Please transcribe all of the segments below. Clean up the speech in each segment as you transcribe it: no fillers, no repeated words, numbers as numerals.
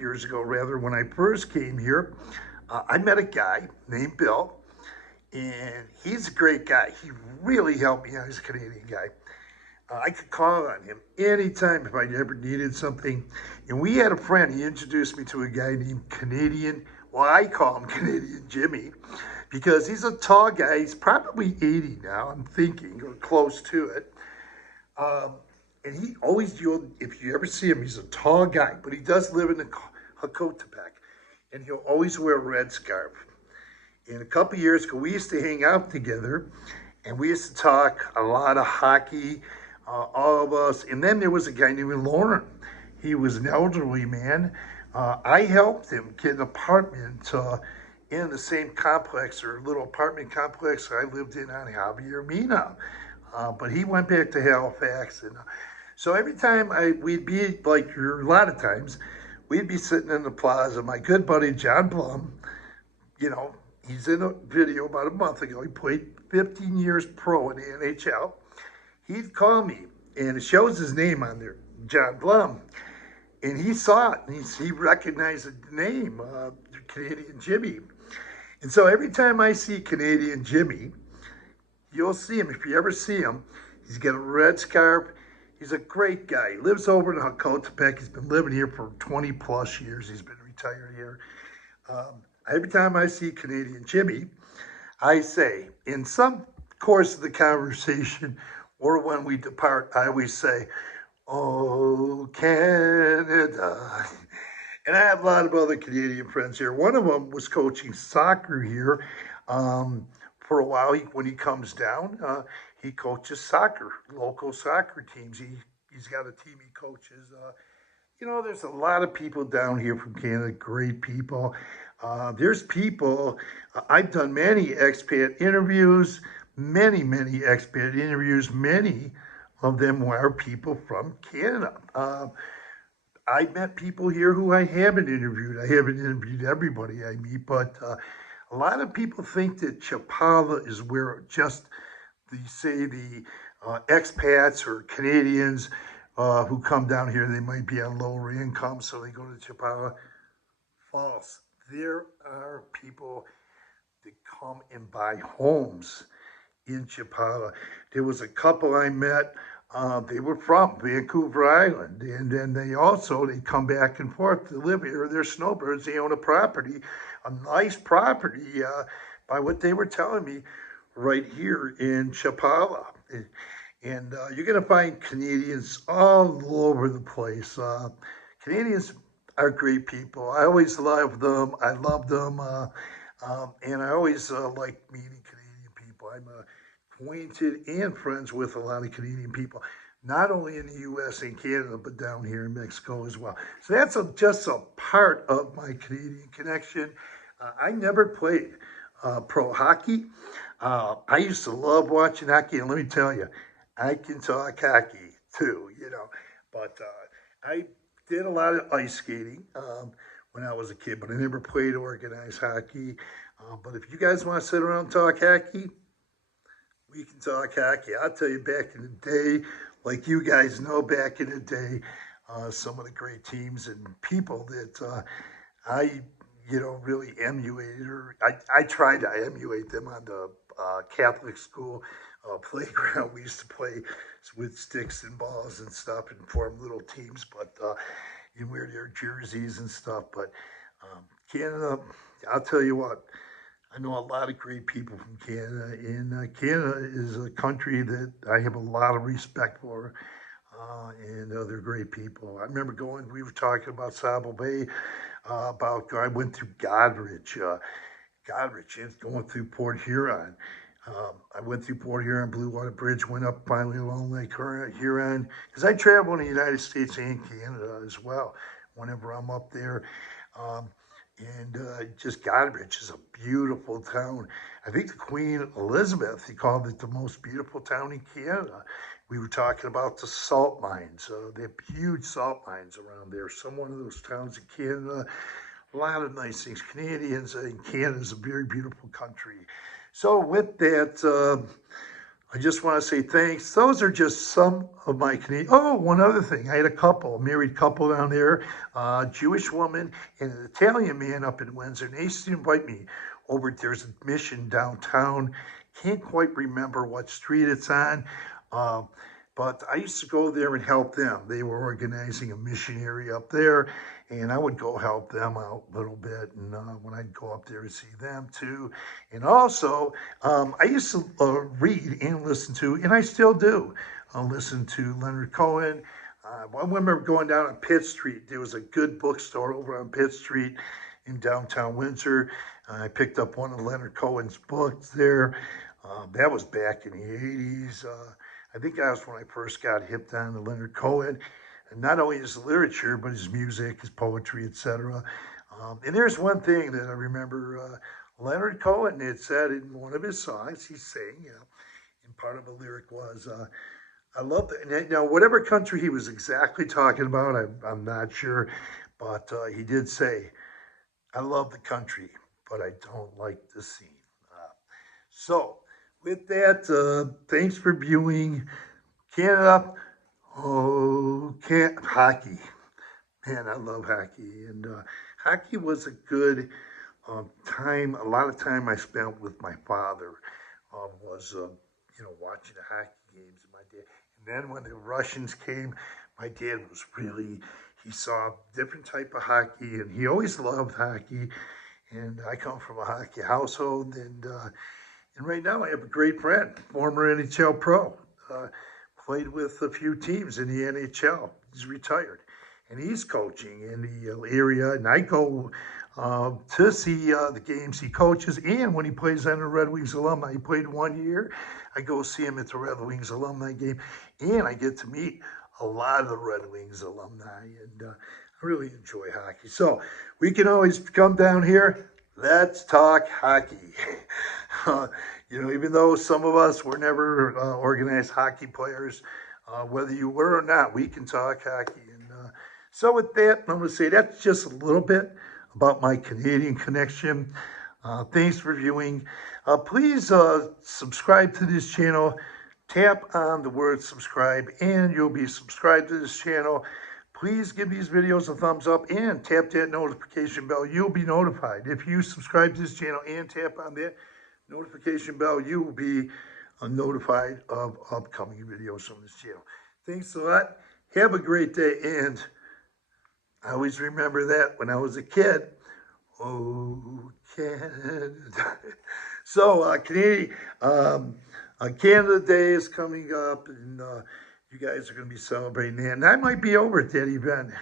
years ago, rather, when I first came here, I met a guy named Bill, and he's a great guy. He really helped me out. He's a Canadian guy. I could call on him anytime if I ever needed something. And we had a friend, he introduced me to a guy named Canadian, well, I call him Canadian Jimmy, because he's a tall guy. He's probably 80 now, I'm thinking, or close to it. Um, and he always, if you ever see him, he's a tall guy, but he does live in the Hakotepec. And he'll always wear a red scarf. And a couple years ago, we used to hang out together, and we used to talk a lot of hockey, all of us. And then there was a guy named Lauren. He was an elderly man. I helped him get an apartment in the same complex or little apartment complex I lived in on Javier Mina. But he went back to Halifax. And so every time we'd be like, a lot of times, we'd be sitting in the plaza. My good buddy, John Blum, you know, he's in a video about a month ago. He played 15 years pro in the NHL. He'd call me, and it shows his name on there, John Blum. And he saw it, and he recognized the name, Canadian Jimmy. And so every time I see Canadian Jimmy, you'll see him. If you ever see him, he's got a red scarf. He's a great guy. He lives over in Hakotepec. He's been living here for 20 plus years. He's been retired here. Every time I see Canadian Jimmy, I say, in some course of the conversation or when we depart, I always say, "Oh, Canada." And I have a lot of other Canadian friends here. One of them was coaching soccer here for a while. When he comes down, he coaches soccer, local soccer teams. He's got a team he coaches. You know, there's a lot of people down here from Canada, great people. There's people, I've done many expat interviews, many expat interviews. Many of them are people from Canada. I met people here who I haven't interviewed. I haven't interviewed everybody I meet, but a lot of people think that Chapala is where just the expats or Canadians who come down here, they might be on lower income, so they go to Chapala. False. There are people that come and buy homes in Chapala. There was a couple I met. They were from Vancouver Island, and then they come back and forth to live here. They're snowbirds. They own a property, a nice property, by what they were telling me, right here in Chapala. And you're going to find Canadians all over the place. Canadians are great people. I always love them. I love them. And I always like meeting Canadian people. I'm acquainted and friends with a lot of Canadian people, not only in the U.S. and Canada, but down here in Mexico as well. So that's just a part of my Canadian connection. I never played pro hockey. I used to love watching hockey, and let me tell you, I can talk hockey too, you know. But I did a lot of ice skating when I was a kid, but I never played organized hockey. But if you guys want to sit around and talk hockey, we can talk hockey. I'll tell you, back in the day, like you guys know, back in the day, some of the great teams and people that I, really emulated, or I tried to emulate them on the Catholic school playground. We used to play with sticks and balls and stuff and form little teams, but you wear their jerseys and stuff. But Canada, I'll tell you what, I know a lot of great people from Canada, and Canada is a country that I have a lot of respect for, and they're great people. I remember we were talking about Sable Bay, I went through Goderich, and going through Port Huron. I went through Port Huron, Blue Water Bridge, went up finally along Lake Huron, because I travel in the United States and Canada as well whenever I'm up there. And just Goderich is a beautiful town. I think the Queen Elizabeth, he called it the most beautiful town in Canada. We were talking about the salt mines. They have huge salt mines around there. One of those towns in Canada, a lot of nice things. Canadians and Canada is a very beautiful country. So with that, I just want to say thanks. Those are just some of my Canadian. Oh, one other thing. I had a married couple down there, a Jewish woman and an Italian man up in Windsor. And they used to invite me over. There's a mission downtown. Can't quite remember what street it's on. Uh, but I used to go there and help them. They were organizing a missionary up there, and I would go help them out a little bit. And when I'd go up there to see them too, and also I used to read and listen to, and I still do, listen to Leonard Cohen. I remember going down on Pitt Street. There was a good bookstore over on Pitt Street in downtown Windsor. I picked up one of Leonard Cohen's books there. That was back in the 80s. I think that was when I first got hipped on to Leonard Cohen. And not only his literature, but his music, his poetry, etc. And there's one thing that I remember Leonard Cohen had said in one of his songs, he's saying, and part of the lyric was, I love that. Now, whatever country he was exactly talking about, I'm not sure, but he did say, I love the country, but I don't like the scene. So, with that, thanks for viewing Canada. Oh, hockey. Man, I love hockey. And hockey was a good time. A lot of time I spent with my father was, watching the hockey games. And my dad. And then when the Russians came, my dad was really, he saw different type of hockey, and he always loved hockey. And I come from a hockey household, and right now I have a great friend, former NHL pro. Played with a few teams in the NHL. He's retired, and he's coaching in the area. And I go to see the games he coaches, and when he plays on the Red Wings alumni, he played 1 year. I go see him at the Red Wings alumni game, and I get to meet a lot of the Red Wings alumni, and I really enjoy hockey. So we can always come down here. Let's talk hockey. Even though some of us were never organized hockey players, whether you were or not, we can talk hockey. And so with that, I'm going to say that's just a little bit about my Canadian connection. Thanks for viewing. Please subscribe to this channel. Tap on the word subscribe, and you'll be subscribed to this channel. Please give these videos a thumbs up and tap that notification bell. You'll be notified. If you subscribe to this channel and tap on that notification bell, you will be notified of upcoming videos from this channel. Thanks a lot. Have a great day. And I always remember that when I was a kid. Oh, Canada. So, Canada Day is coming up, and you guys are going to be celebrating that. And I might be over at that event,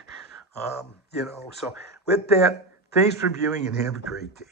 So with that, thanks for viewing, and have a great day.